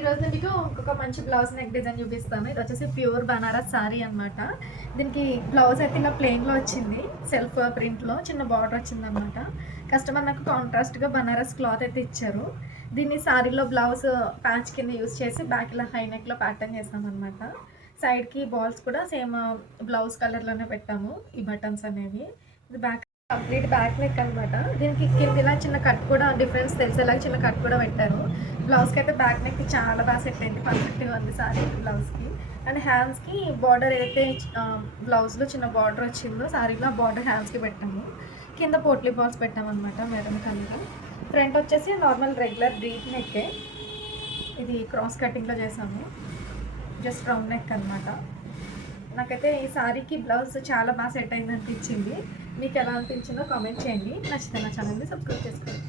ఈరోజు నేను మీకు ఇంకొక మంచి బ్లౌజ్ నెక్ డిజైన్ చూపిస్తాను. ఇది వచ్చేసి ప్యూర్ బనారస్ సారీ అనమాట. దీనికి బ్లౌజ్ అయితే ఇలా ప్లెయిన్లో వచ్చింది, సెల్ఫ్ ప్రింట్లో చిన్న బార్డర్ వచ్చిందనమాట. కస్టమర్ నాకు కాంట్రాస్ట్గా బనారస్ క్లాత్ అయితే ఇచ్చారు. దీన్ని సారీలో బ్లౌజ్ ప్యాచ్ కింద యూస్ చేసి బ్యాక్ ఇలా హై నెక్లో ప్యాటర్న్ చేసామన్నమాట. సైడ్కి బాల్స్ కూడా సేమ్ బ్లౌజ్ కలర్లోనే పెట్టాము, ఈ బటన్స్ అనేవి. ఇది బ్యాక్ కంప్లీట్ బ్యాక్ నెక్ అనమాట. దీనికి కింద ఇలా చిన్న కట్ కూడా డిఫరెన్స్ తెలిసేలాగా చిన్న కట్ కూడా పెట్టారు. బ్లౌజ్కి అయితే బ్యాక్ నెక్ చాలా బాగా సెట్ అయింది, పర్ఫెక్ట్గా ఉంది సారీ బ్లౌజ్కి. అండ్ హ్యాండ్స్కి బార్డర్ ఏదైతే బ్లౌజ్లో చిన్న బార్డర్ వచ్చిందో సారీలో ఆ బార్డర్ హ్యాండ్స్కి పెట్టాము. కింద potli balls పెట్టామన్నమాట maroon colour. Front వచ్చేసి నార్మల్ రెగ్యులర్ డీప్ నెక్కే, ఇది క్రాస్ కటింగ్లో చేసాము, జస్ట్ రౌండ్ నెక్ అనమాట. నాకైతే ఈ సారీకి బ్లౌజ్ చాలా బాగా సెట్ అయింది అనిపించింది. మీకు ఎలా అనిపించిందో కామెంట్ చేయండి. నచ్చితే నా ఛానల్ని సబ్స్క్రైబ్ చేసుకోండి.